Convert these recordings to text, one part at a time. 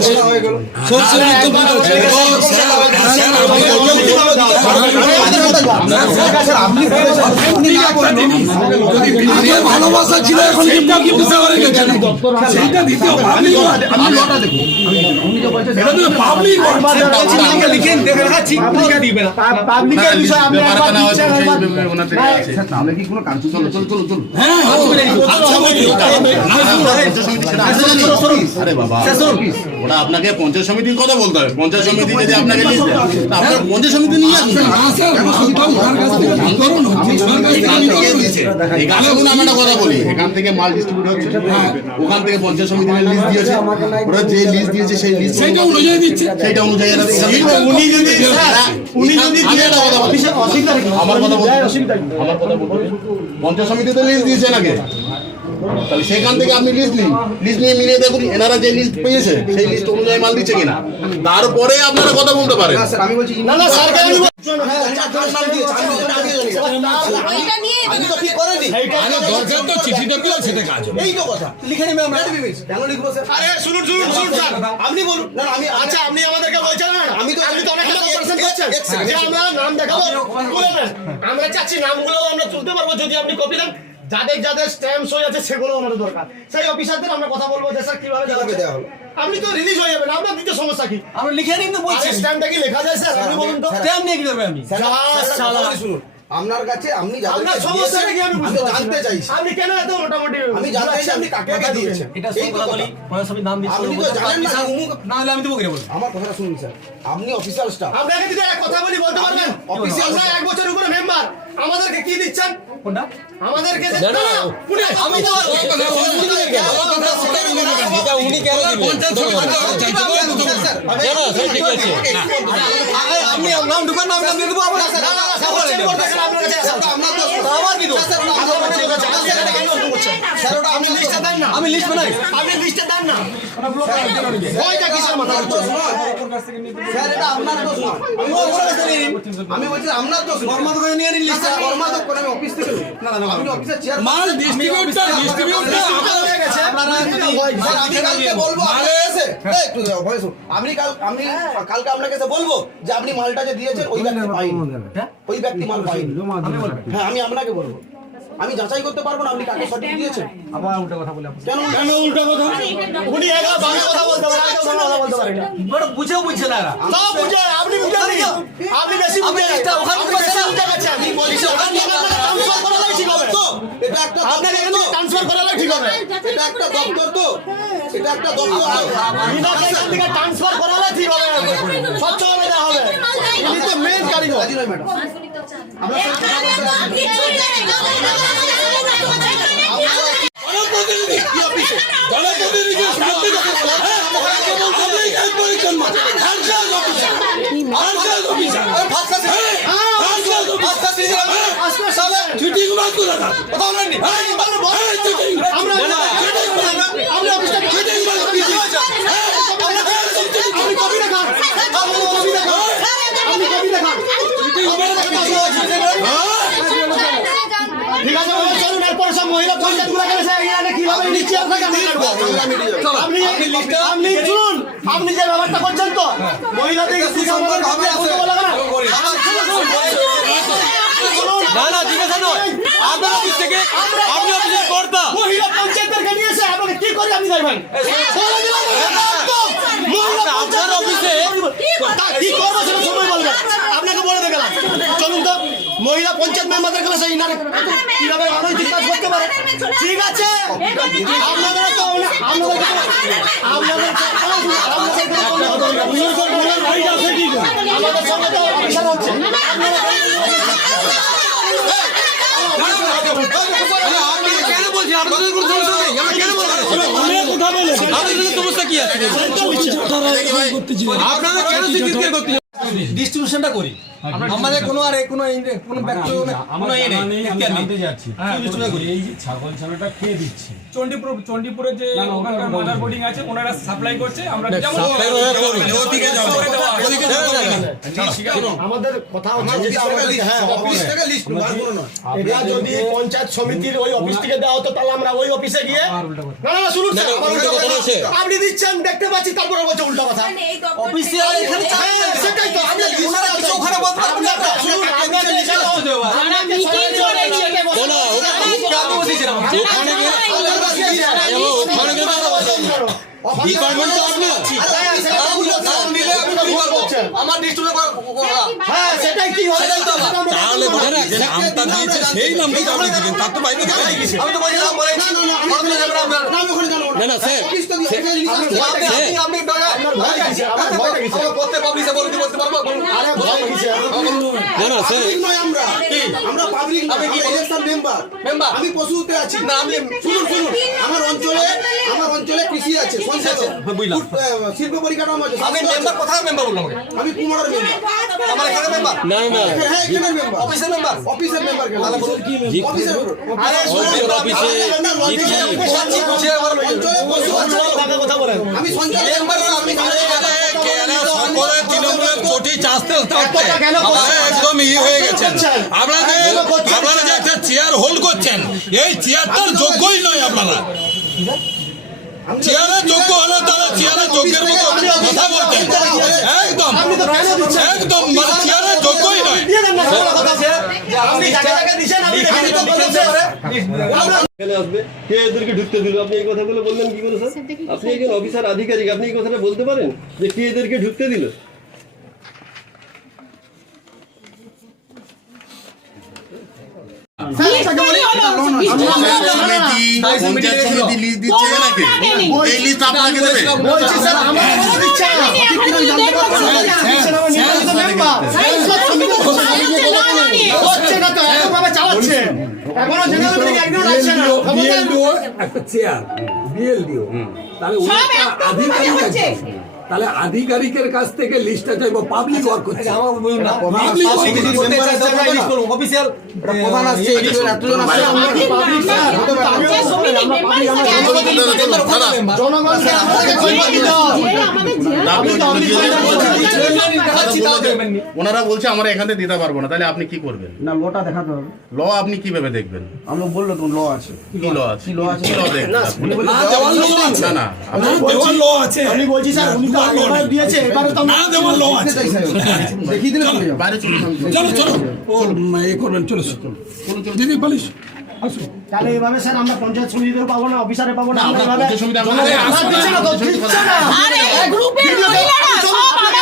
আছে। ভালোবাসা ছিল এখন সেইটা দিতে ওটা আপনাকে পঞ্চায়েত সমিতির কথা বলতে হবে। পঞ্চায়েত সমিতি যদি আপনাকে আপনার পঞ্চায়েত সমিতি নিয়ে আসুন। আমরা একটা কথা বলি, এখান থেকে মাল ডিস্ট্রিবিউট হচ্ছে, ওখান থেকে পঞ্চায়েত সমিতি লিস্ট দিয়েছে, ওরা যে লিস্ট দিয়েছে সেই লিস্ট সেইটা অনুযায়ী দিচ্ছে, সেইটা অনুযায়ী উনি যদি আমার কথা বলতে পঞ্চায়েত সমিতিতে লিস্ট দিয়েছেন আগে, তাহলে সেখান থেকে আপনি লিস্ট নিয়ে মিলিয়ে দেখুন এনারা যে লিস্ট পেয়েছে সেই লিস্ট অনুযায়ী মাল দিচ্ছে কিনা, তারপরে আপনারা কথা বলতে পারেন। আমি বলছি না না স্যার আপনি বলুন, আচ্ছা আপনি আমাদেরকে বলছেন না, আমি তো আমরা নাম দেখাবো, আমরা চাচ্ছি নামগুলো আমরা তুলতে পারবো যদি আপনি কপি দেন। যাদের যাদের স্ট্যাম্প হয়ে আছে সেগুলো আমাদের দরকার, সেই অফিসারদের আমরা কথা বলবো যে স্যার কিভাবে দেওয়া হবে। আপনি তো রিলিজ হয়ে যাবেন, আপনার দিতে সমস্যা কি? আমরা লিখে নিন তো বলছি, স্ট্যাম্পটা কি লেখা যায় স্যার? আপনি বলুন তো, স্ট্যাম্প নিয়ে কি করবে? আমি শুনুন, আপনার কাছে আপনি আপনার সমস্যাটা কি আমি জানতে চাইছি, আপনি কেন এত মোটামুটি আমি জানতে চাই আপনি কাকে কাকে দিয়েছেন। এটা সব কথা বলি, পরে সবই নাম দিচ্ছি, আপনি তো জানেন না, না হলে আমি দেবো কি বলবো? আমার কথাটা শুনুন স্যার, আপনি অফিসিয়াল স্টাফ, আপনাকে যদি একটা কথা বলি বলতে পারবেন? অফিসিয়াল আমরা 1 বছর উপরে মেম্বার, আমাদেরকে কি দিচ্ছেন? কোনটা আমাদেরকে আমি তো উনি কেন দিবেন? আপনি নাম ঢুকান না, আমি নাম দিয়ে দেবো। আমি লিস্ট বানাই, আপনি লিস্টে দেন না, ওইটা কিসের মাথা? আমি বলছি আপনার দোষ, বর্মা দোকানে নিয়ে নিন লিস্ট। বর্মা দোকান আমি অফিস থেকে আপনি অফিসের চেয়ারম্যান, মাল ডিস্ট্রিবিউটর আমি কালকে বলবো একটু ভয়েস, আমি কালকে আপনাকে এসে বলবো যে আপনি মালটা যে দিয়েছেন ওই ব্যক্তি পাইনি, ওই ব্যক্তি মাল পাইনি। হ্যাঁ আমি আপনাকে বলবো, আমি যাচাই করতে পারবো না আপনি কাকে সঠিক দিয়েছেন। আবার উল্টা কথা বলে কেন উল্টা কথা? উনি একা বাংলা কথা বলতে পারেন, আর কেউ বাংলা কথা বলতে পারে না। বড় বুঝেও বুঝছে না এরা। সব বুঝে, আপনি বুঝেন নি, আপনি বেশি বুঝে, ওখানে আপনি বেশি বুঝে গেছেন। আমি বলছি আপনি আপনাকে ট্রান্সফার করালেই ঠিক হবে তো এটা একটা আপনাকে এখান থেকে ট্রান্সফার করালেই ঠিক হবে। এটা একটা দপ্তর তো, এটা একটা দপ্তর আপনাকে এখান থেকে ট্রান্সফার করালে ঠিক হবে, স্বচ্ছভাবে দেওয়া হবে। ইনি তো মেন কারিগর। ম্যাডাম ঠিক আছে, চলুন এরপরে সব মহিলা পঞ্চায়েতগুলো গেছে কিভাবে নিচে আপনি শুনুন, আপনি যে ব্যাপারটা করছেন তো মহিলাদের না না জিজ্ঞাসা নয়, আপনার অফিস থেকে আপনি অফিসের কর্তা, মহিলা পঞ্চায়েতকে নিয়েছে, আপনাকে কি করে আপনি যাবেন? আপনার অফিসে কি করবো সেটা সময় বলবেন, আপনাকে বলে দিয়ে গেলাম। চলুন তো মহিলা পঞ্চায়েত মেম্বারদের কাছে ইনারে কিভাবে অনৈতিক কাজ করতে পারে। ঠিক আছে, আপনাদের তো আমাদের সঙ্গে তো অফিসার হচ্ছে। কেন বলছি আপনাদের কোনো সমস্যা নেই? আমরা কেন বলবো? আপনাদের সমস্যা কি আছে? আপনাদের কেন সিকিউরিটি করতে ডিস্ট্রিবিউশনটা করি আমাদের কোনো আর কোনো ব্যক্তি কোনো ইয়ে নেই, আমি এখতিয়ার নেই। জানতে যাচ্ছি হ্যাঁ, বিষ্ণু দা বলি। এই যে ছাগল ছানাটা খেয়ে দিচ্ছে চণ্ডীপুরে যে মাদার বোর্ডিং আছে ওনারা সাপ্লাই করছে আমরা যেমন আমাদের কথা হচ্ছে যেটা আমাদের হ্যাঁ অফিস থেকে লিস্ট এটা যদি পঞ্চায়েত সমিতির ওই অফিস থেকে দেওয়া হতো তাহলে আমরা ওই অফিসে গিয়ে না না শুনুন স্যার, আমার উল্টো কথা আছে। আপনি দিচ্ছেন দেখতে পাচ্ছি তারপরে বলছে উল্টো কথা। অফিসিয়াল এখানে হ্যাঁ, সেটাই তো আপনি ওনারা কিছু ওখানে বলতে পারবেন না। শুনুন, আপনাকে লিখে দাও। আপনাকে সরাসরি সেটাই বলতে হবে। আমি বসেছিলাম। ওখানে গিয়ে ডিপার্টমেন্ট তো আপনার আমার ডিস্ট্রিক্টে হ্যাঁ সেটাই কি হয় তাহলে নামটা দিয়েছে সেই নামটা তো আপনি দিবেন তার তো বাইরে থেকে গেছে আমি তো বলছিলাম বলেছি না না স্যার আপনি বলতে পাবলিশে বলতে পারবো আরে ভয় কিসে? না না স্যার আমরা পাবলিক আমি কি ইলেকশন মেম্বার মেম্বার আমি পশুতে আছি না আমি শুনুন আমার অঞ্চলে কৃষি আছে বুঝলাম। শিল্প পরিকাঠামো আছে আমি মেম্বার কোথায় মেম্বার বললাম আমাকে? আমি কুমারের মেম্বার আমার এখানে মেম্বার না না হ্যাঁ এখানের মেম্বার অফিসের মেম্বার অফিসের মেম্বার কেন অফিসের আরে শুনুন অফিসে বুঝিয়ে আমার অঞ্চলে পশু আছে কথা বলেন আমি সঞ্চালক মেম্বার আপনি সকলের তৃণমূলের চটি চাষতে একদম হয়ে গেছেন আপনারা যে একটা চেয়ার হোল্ড করছেন এই চেয়ারটার যোগ্যই নয় আপনারা চেয়ারের যোগ্য হলে তারা চেয়ারের যোগ্যের মতো কথা বলতেন একদম একদম মানে চেয়ারের যোগ্যই নয় আপনি যাকে যাকে দিছেন আপনি দেখে নিতে বলছেন এখানে আসবে কে এদেরকে ঢুকতে দিল আপনি এই কথাগুলো বললেন কি করে স্যার আপনি একজন অফিসার আধিকারিক আপনি এই কথাটা বলতে পারেন যে কে এদেরকে ঢুকতে দিল পঞ্চায়েত সমিতি লিস্ট দিচ্ছে নাকি এই লিস্ট আপনাকে দেবে বলছি স্যার আমার ইচ্ছা হচ্ছে না তো এরকমভাবে চালাচ্ছে এখনো জেনারেল মিটিং একদিন আসছে না একটা চেয়ার বিএলডিও তাহলে ওটা আধিকারিক আছে তাহলে আধিকারিকের কাছ থেকে লিস্টটা চাইবো পাবলিক ওয়ার্ক করছে অফিসিয়াল প্রধান আসছে এতজন আসছে জনগণকে আমাদের ওনারা বলছে আমরা এখান থেকে দিতে পারবো না তাহলে আপনি কি করবেন না লটা দেখাতে হবে ল আপনি কিভাবে দেখবেন আমরা বললো তো ল আছে কি ল আছে কি ল আছে? কি ল দেখবেন না না দেওয়ার ল আছে আমি বলছি স্যার উনি তো আগেবার দিয়েছে এবারে তো না দেওয়ার ল আছে দেখিয়ে দিলে চলে যাবে। বাইরে চলে যান। চলো চলো ও এ করবেন চলো দিদি বলিস আসো তাহলে এভাবে স্যার আমরা পঞ্চায়েত সমিতিতে পাবো না অফিসারে পাবো না আমরা আমরা এভাবে পঞ্চায়েত সমিতি আমরা দিচ্ছে না তো দিচ্ছে না গ্রুপের মহিলারা সব আমাকে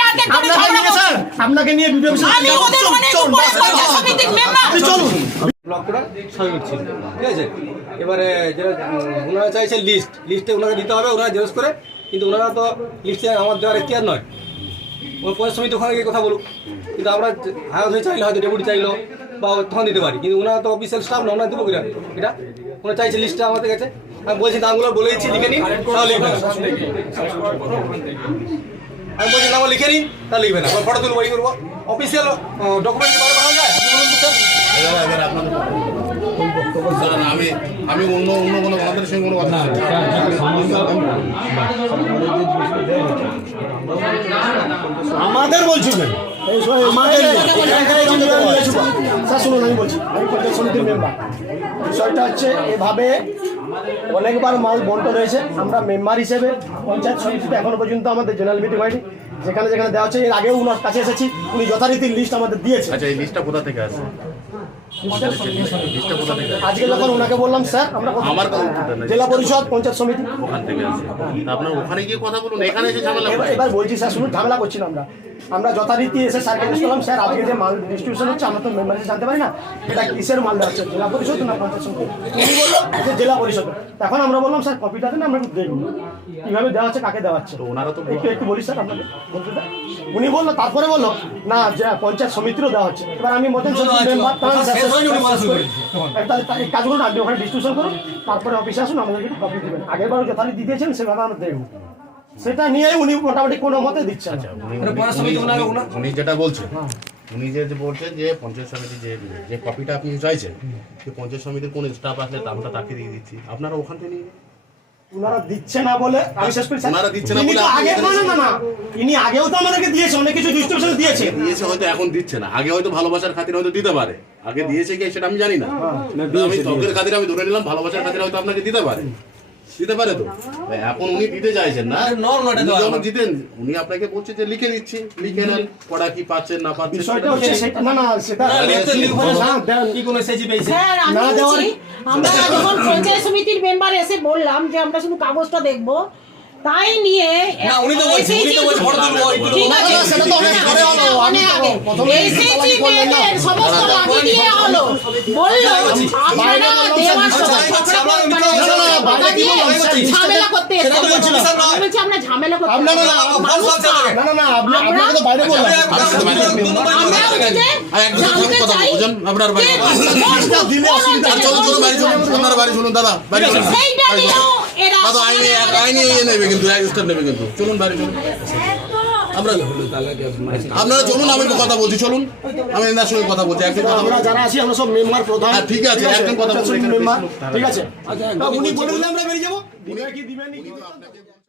টার্গেট করে আপনাকে ঝগড়া নিয়ে করছে। স্যার আপনাকে নিয়ে ভিডিও আমি ওদের অনেক উপরে পঞ্চায়েত সমিতির মেম্বার। চলুন ব্লকটা সহযোগ ছিল ঠিক আছে এবারে যেটা ওনারা চাইছে লিস্টে ওনাকে দিতে হবে ওনারা জেরক্স করে কিন্তু ওনারা তো লিস্টে আমার দেওয়ার এখতিয়ার নয় ওর পঞ্চায়েত সমিতি ওখানে গিয়ে কথা বলুক কিন্তু আমরা হায়ার হয়ে চাইলে হয়তো ডেপুটি চাইলো বা তখন দিতে পারি কিন্তু ওনারা তো অফিসিয়াল স্টাফ না ওনারা দেবো কিনা এটা ওনারা চাইছে লিস্টটা আমাদের কাছে আমি বলছি নামগুলো বলেছি লিখে নিন তাহলে লিখবে না আমি বলছি নাম লিখে নিন তাহলে লিখবে না ফটো তুলবো ই করবো অফিসিয়াল ডকুমেন্ট পাঠানো যায় আপনি বলুন তো স্যার এবার আপনাদের স্যার, আমি অন্য কোনো আমাদের সঙ্গে কোনো কথা বলছি না। আমাদের বলছিলেন আমাদের স্যার শুনুন আমি বলছি আমি পঞ্চায়েত সমিতির মেম্বার বিষয়টা হচ্ছে এভাবে অনেকবার মাল বন্টন হয়েছে আমরা মেম্বার হিসেবে পঞ্চায়েত সমিতিতে এখনো পর্যন্ত আমাদের জেনারেল মিটিং হয়নি যেখানে যেখানে দেওয়া হচ্ছে এর আগেও উনার কাছে এসেছি উনি যথারীতি লিস্ট আমাদের দিয়েছে আচ্ছা এই লিস্টটা কোথা থেকে আসে লিস্টটা কোথা থেকে আসে আজকে যখন ওনাকে বললাম স্যার আমরা আমার কথা উত্তর দেন। জেলা পরিষদ পঞ্চায়েত সমিতি ওখান থেকে আসে তা আপনার ওখানে গিয়ে কথা বলুন এখানে এসে ঝামেলা এবার করেন। এবার বলছি স্যার শুনুন ঝামেলা করছি না আমরা যথারীতি এসে স্যারকে জিজ্ঞেস করলাম স্যার আজকে যে মাল ডিস্ট্রিবিউশন হচ্ছে আমরা তো মেম্বার হিসেবে জানতে পারি না এটা কিসের মাল দেওয়া হচ্ছে জেলা পরিষদ না পঞ্চায়েত সমিতি উনি বললো যে জেলা পরিষদ তখন আমরা বললাম স্যার কপিটা দেন আমরা একটু দেখব কিভাবে দেওয়া হচ্ছে কাকে দেওয়া হচ্ছে তো ওনারা তো একটু বলি স্যার আপনাকে বলতে দেন। উনি বললো তারপরে বললো না যে পঞ্চায়েত সমিতিরও দেওয়া হচ্ছে এবার আমি মতন মেম্বার তাহলে এই কাজগুলো আপনি ওখানে ডিস্ট্রিবিউশন করুন তারপরে অফিসে আসুন আমাদেরকে একটু কপি দেবেন আগেরবারও যথারীতি দিয়েছেন সেভাবে আমরা দেখবো সেটা নিয়ে উনি মোটামুটি কোনো মতে দিচ্ছেন না। পঞ্চায়েত সমিতি ওনাকে উনি যেটা বলছেন উনি যে বলছেন যে পঞ্চায়েত সমিতি যে কপিটা আপনি চাইছেন যে পঞ্চায়েত সমিতির কোন স্টাফ আসলে আমরা তাকে দিয়ে দিচ্ছি, আপনারা ওখান থেকে নিয়ে নিন। ওনারা দিচ্ছে না বলে আমি শেষ করি। ওনারা দিচ্ছে না ইনি বলে তো আপনি আগে এখানে না ইনি আগেও তো আমাদেরকে দিয়েছে, অনেক কিছু ডিস্ট্রিবিউশন দিয়েছে। দিয়েছে হয়তো এখন দিচ্ছে না, আগে হয়তো ভালোবাসার খাতিরে হয়তো দিতে পারে, আগে দিয়েছে কি সেটা আমি জানি না। আমি তর্কের খাতিরে আমি ধরে নিলাম ভালোবাসার খাতিরে হয়তো আপনাকে দিতে পারে তো। এখন উনি দিতে চাইছেন না, উনি যখন দিতেন উনি আপনাকে বলছে যে লিখে দিচ্ছি, লিখে নেন কটা কি পাচ্ছেন না পাচ্ছেন। বিষয়টা হচ্ছে সেটা না সেটা কি কোনো এসএসজি পেয়েছে? স্যার আমি না দেওয়ার- বলছি, আমরা যখন পঞ্চায়েত সমিতির মেম্বার এসে বললাম যে আমরা শুধু কাগজটা দেখবো, তাই নিয়ে না, উনি তো বলছে, উনি তো বলছে ফটো তুলবো, ঠিক আছে, সেটা তো অনেক পরে হলো। আমি তো আগে প্রথমে এসএসজি মেয়েদের সমস্ত লাঠি দিয়ে হলো, বললো আপনারা দেওয়ার সময় ঝামেলা করতে এসেছেন। আমি বলছি আমরা ঝামেলা করতে না আপনাকে তো বাইরে বললাম। আমরা হচ্ছে জানতে চাই আপনার বাড়ি দিলে অসুবিধা আর চলুন চলুন বাড়ি চলুন, আপনার বাড়ি শুনুন দাদা, বাড়ি চলুন। সেইটা নিয়েও এরা দাদা আইনি ইয়ে নেবে কিন্তু, এক স্টার নেবে কিন্তু, চলুন বাড়ি চলুন। আপনারা চলুন, আমি তো কথা বলছি, চলুন আমি এনার সঙ্গে কথা বলছি, একজন কথা আমরা বলছি। যারা আছি আমরা সব মেম্বার প্রধান। হ্যাঁ, ঠিক আছে, একজন কথা বলছি, এখানে মেম্বার বেশি লোক থাকে না। ঠিক আছে। আচ্ছা উনি বলে দিলে আমরা বেরিয়ে যাবো। উনি কি দিবেন?